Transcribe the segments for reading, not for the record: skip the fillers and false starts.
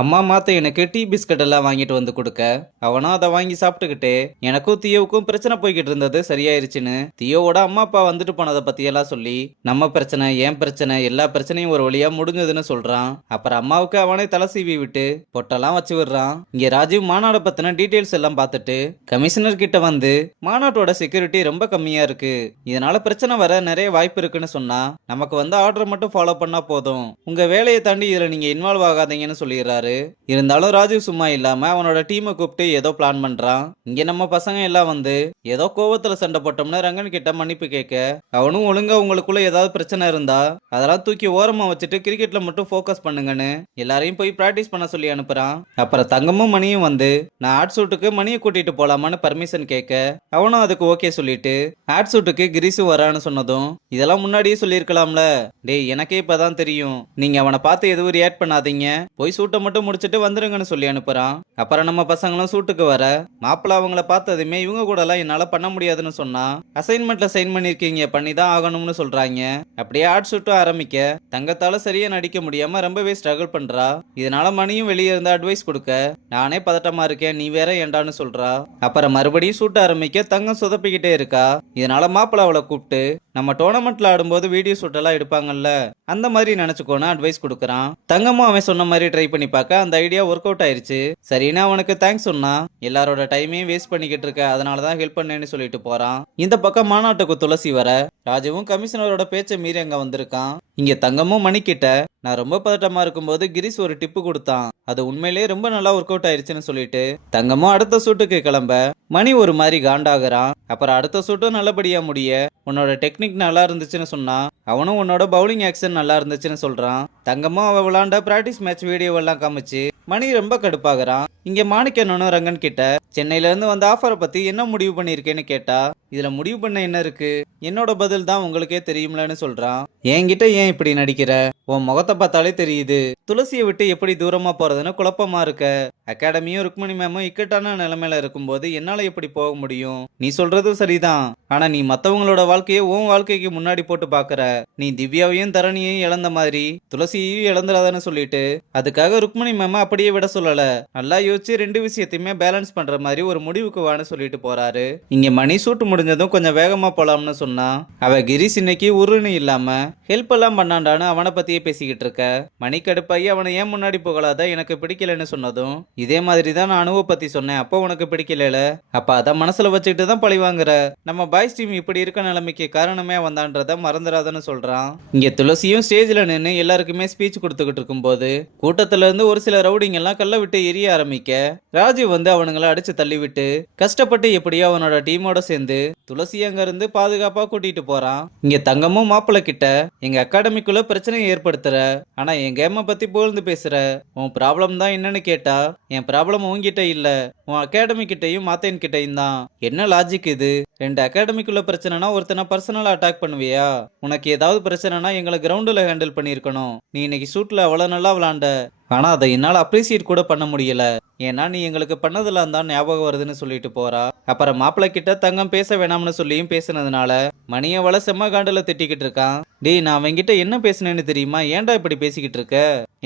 அம்மா மாத்த எனக்கு டீ பிஸ்கட் எல்லாம் வாங்கிட்டு வந்து கொடுக்க அவனும் அதை வாங்கி சாப்பிட்டுக்கிட்டு எனக்கும் தியோவுக்கும் பிரச்சனை போய்கிட்டு இருந்தது சரியாயிருச்சுன்னு தியோவோட அம்மா அப்பா வந்துட்டு போனதை பத்தி எல்லாம் சொல்லி நம்ம பிரச்சனை ஏன் பிரச்சனை எல்லா பிரச்சனையும் ஒரு வழியா முடிஞ்சதுன்னு சொல்றான். அப்புறம் அம்மாவுக்கு அவனே தலை சீவி விட்டு பொட்டெல்லாம் வச்சு விடுறான். இங்க ராஜீவ் மாநாட பத்தின டீடைல்ஸ் எல்லாம் பார்த்துட்டு கமிஷனர் கிட்ட வந்து மாநாட்டோட செக்யூரிட்டி ரொம்ப கம்மியா இருக்கு, இதனால பிரச்சனை வர நிறைய வாய்ப்பு இருக்குன்னு சொன்னா நமக்கு வந்து ஆர்டர் மட்டும் ஃபாலோ பண்ணா போதும், உங்க வேலையை தாண்டி இதுல நீங்க இன்வால்வ் ஆகாதீங்கன்னு சொல்லிடுறாரு. இருந்தாலும் ராஜீவ் சும்மா இல்லாம அவனோட டீமை கூப்பிட்டு ஏதோ பிளான் பண்றான். இங்க நம்ம பசங்க எல்லாம் வந்து ஏதோ கோவத்துல சண்டை போட்டோம்னா ரங்கன் கிட்ட மன்னிப்பு கேட்க அவனும் ஒழுங்கா உங்களுக்குள்ள ஏதாவது பிரச்சனை இருந்தா அதெல்லாம் தூக்கி ஓரமா வச்சுட்டு கிரிக்கெட்ல மட்டும் போக்கஸ் பண்ணுங்கன்னு எல்லாரையும் போய் பிராக்டிஸ் பண்ண சொல்லி அனுப்புறான். அப்புறம் தங்கமும் மணியும் வந்து நான் ஆட் ஷூட்டுக்கு மணியை கூட்டிட்டு போலாமான்னு பர்மிஷன் கேட்க அவனும் அதுக்கு ஓகே சொல்லிட்டு ஆட் ஷூட்டுக்கு கிரீஸும் வரான்னு சொன்னதும் இதெல்லாம் முன்னாடியே சொல்லியிருக்கலாம்ல, டேய் எனக்கே இப்பதான் தெரியும், நீங்க அவனை பார்த்து எதுவும் ரியாக்ட் பண்ணாதீங்க, போய் சூட்டை மட்டும் முடிச்சிட்டு வந்துருங்கன்னு சொல்லி அனுப்புறான். அப்புறம் நம்ம பசங்களும் சூட்டுக்கு வர மாப்பிள்ள அவங்கள பார்த்ததுமே இவங்க கூட எல்லாம் என்னால பண்ண முடியாதுன்னு சொன்னா அசைன்மெண்ட்ல சைன் பண்ணிருக்கீங்க பண்ணிதான் ஆகணும்னு சொல்றாங்க. அப்படியே ஆர்ட் ஷூட்டும் ஆரம்பிக்க தங்கத்தால சரியா நடிக்க முடியாம ரொம்பவே ஸ்ட்ரகிள் பண்றா. இதனால மணியும் வெளியே இருந்து அட்வைஸ் கொடுக்க நானே பதட்டமா இருக்கேன் நீ வேற ஏண்டான்னு சொல்றா. அப்புறம் மறுபடியும் ஷூட் ஆரம்பிக்க தங்கம் சொதப்பிக்கிட்டே இருக்கா. இதனால மாப்பிள்ள அவளை கூப்பிட்டு நம்ம டோர்னமெண்ட்ல ஆடும்போது வீடியோ ஷூட் எல்லாம் எடுப்பாங்கல்ல அந்த மாதிரி நினைச்சுக்கோன்னு அட்வைஸ் கொடுக்கறான். தங்கமும் அவன் சொன்ன மாதிரி ட்ரை பண்ணி பார்க்க அந்த ஐடியா ஒர்க் அவுட் ஆயிருச்சு. சரின்னா அவனுக்கு தேங்க்ஸ் சொன்னா எல்லாரோட டைமையும் வேஸ்ட் பண்ணிக்கிட்டு இருக்க அதனாலதான் ஹெல்ப் பண்ணேன்னு சொல்லிட்டு போறான். இந்த பக்கம் மாநாட்டுக்கு துளசி வர ராஜுவும் கமிஷனரோட பேச்சை மீறி அங்க வந்திருக்கான். இங்க தங்கமும் மணிக்கிட்ட நான் ரொம்ப பதட்டமா இருக்கும்போது கிரீஸ் ஒரு டிப்பு கொடுத்தான், அது உண்மையிலேயே ரொம்ப நல்லா ஒர்க் அவுட் ஆயிருச்சுன்னு சொல்லிட்டு தங்கமும் அடுத்த சூட்டுக்கு கிளம்ப மணி ஒரு மாதிரி காண்டாகிறான். அப்புறம் அடுத்த சூட்டும் நல்லபடியா முடிய உன்னோட டெக்னிக் நல்லா இருந்துச்சுன்னு சொன்னா அவனும் உன்னோட பவுலிங் ஆக்ஷன் நல்லா இருந்துச்சுன்னு சொல்றான். தங்கமும் அவ விளாண்ட பிராக்டிஸ் மேட்ச் வீடியோ எல்லாம் காமிச்சு மணி ரொம்ப கடுப்பாகிறான். இங்க மாணிக்கண்ணனும் ரங்கன் கிட்ட சென்னையில இருந்து வந்த ஆஃபரை பத்தி என்ன முடிவு பண்ணிருக்கேன்னு கேட்டா இதுல முடிவு பண்ண என்ன இருக்கு, என்னோட பதில் தான் உங்களுக்கே தெரியும்லன்னு சொல்றான். என்கிட்ட ஏன் இப்படி நடிக்கிற, உன் முகத்தை பார்த்தாலே தெரியுது துளசியை விட்டு எப்படி தூரமா போறதுன்னு குழப்பமா இருக்க, அகாடமியும் ருக்மணி மேமும் இக்கட்டான நிலைமையில இருக்கும்போது என்னால எப்படி போக முடியும், நீ சொல்றதும் சரிதான், ஆனா நீ மத்தவங்களோட வாழ்க்கையை உன் வாழ்க்கைக்கு முன்னாடி போட்டு பாக்குற, நீ திவ்யாவையும் தரணியையும் இழந்த மாதிரி துளசியையும் இழந்துடாதன்னு சொல்லிட்டு அதுக்காக ருக்மணி மேம அப்படியே விட சொல்லல, நல்லா யோசிச்சு ரெண்டு விஷயத்தையுமே பேலன்ஸ் பண்ற மாதிரி ஒரு முடிவுக்கு வான்னு சொல்லிட்டு போறாரு. இங்க மணி சூட்டு முடிஞ்சதும் கொஞ்சம் வேகமா போலாம்னு சொன்னா அவ கிரீஸ் இன்னைக்கு உருன்னு இல்லாம ஹெல்ப் எல்லாம் பண்ணாண்டான்னு அவனை பத்தியே பேசிக்கிட்டு இருக்க. மணி கடுப்பாயி அவனை ஏன் முன்னாடி போகலாத எனக்கு பிடிக்கலன்னு சொன்னதும் இதே மாதிரி தான் நான் அனுவை பத்தி சொன்னேன், அப்போ உனக்கு பிடிக்கல, அப்ப அத மனசுல வச்சுக்கிட்டு தான் பழி வாங்குற, நம்ம பாய்ஸ் டீம் இப்படி இருக்க நிலைமைக்கு காரணமே வந்தான்றத மறந்துடாதன்னு சொல்றான். இங்க துளசியும் ஸ்டேஜ்ல நின்று எல்லாருக்குமே ஸ்பீச் கொடுத்துக்கிட்டு இருக்கும் போது கூட்டத்துல இருந்து ஒரு சில ரவுடிங்க எல்லாம் கல்ல விட்டு எரிய ஆரம்பிக்க ராஜீவ் வந்து அவனுங்களை அடிச்சு தள்ளி விட்டு கஷ்டப்பட்டு எப்படியோ அவனோட டீமோட சேர்ந்து துளசி அங்க இருந்து பாதுகாப்பா கூட்டிட்டு போறான். இங்க தங்கமும் மாப்பிள்ள கிட்ட எங்க அகாடமிக்குள்ள பிரச்சனையை ஏற்படுத்துற, ஆனா என் கேம பத்தி புகழ்ந்து பேசுற, உன் ப்ராப்ளம் தான் என்னன்னு கேட்டா என் ப்ராப்ளம் உன்கிட்ட இல்ல உன் அகாடமி கிட்டையும் மாத்தேன் கிட்டையும் தான், என்ன லாஜிக் இது, ரெண்டு அகாடமிக்குள்ள பிரச்சனைனா ஒருத்தனை பர்சனலா அட்டாக் பண்ணுவியா, உனக்கு ஏதாவது பிரச்சனைனா எங்களை கிரவுண்டுல ஹேண்டில் பண்ணிருக்கணும், நீ இன்னைக்கு ஷூட்ல அவ்வளவு நல்லா விளாண்ட, ஆனா அதை என்னால அப்ரிசியேட் கூட பண்ண முடியல, ஏன்னா நீ எங்களுக்கு பண்ணதெல்லாம் தான் ஞாபகம் வருதுன்னு சொல்லிட்டு போறா. அப்புறம் மாப்பிள்ள கிட்ட தங்கம் பேச வேணாம்னு சொல்லியும் பேசினதுனால மணிய வள செம்ம காண்டில் திட்டிக்கிட்டு இருக்கான். டேய் நான் அவன்கிட்ட என்ன பேசினேன்னு தெரியுமா, ஏன்டா இப்படி பேசிக்கிட்டு இருக்க,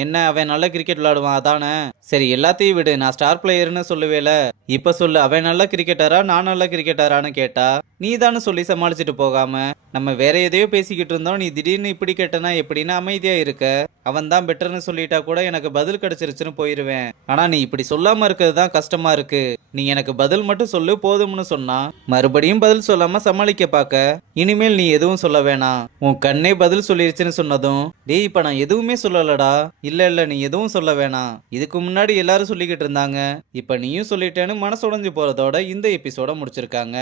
என்ன அவன் நல்ல கிரிக்கெட் விளையாடுவான் அதானே, சரி எல்லாத்தையும் விடு நான் ஸ்டார் பிளேயர்னு சொல்லுவேல, இப்ப சொல்லு அவன் நல்ல கிரிக்கெட்டரா நான் நல்ல கிரிக்கெட்டரான்னு கேட்டா நீ தானே சொல்லி சமாளிச்சுட்டு போகாம நம்ம வேற எதையோ பேசிக்கிட்டு இருந்தோம், நீ திடீர்னு இப்படி கேட்டனா எப்படின்னு அமைதியா இருக்க, அவன் தான் பெட்டர்னு சொல்லிட்டா கூட எனக்கு பதில் கிடைச்சிருச்சுன்னு போயிருவேன், ஆனா நீ இப்படி சொல்லாம இருக்கிறது தான் கஷ்டமா இருக்கு, நீ எனக்கு பதில் மட்டும் சொல்லு போதும்னு சொன்னா மறுபடியும் பதில் சொல்லாம சமாளிக்க பாக்க இனிமேல் நீ எதுவும் சொல்ல வேணாம், உன் கண்ணே பதில் சொல்லிருச்சுன்னு சொன்னதும் டேய் இப்ப நான் எதுவுமே சொல்லலடா, இல்ல நீ எதுவும் சொல்ல வேணாம், இதுக்கு முன்னாடி எல்லாரும் சொல்லிக்கிட்டு இருந்தாங்க இப்ப நீயும் சொல்லிட்டேன்னு மனசுடைஞ்சு போறதோட இந்த எபிசோட முடிச்சிருக்காங்க.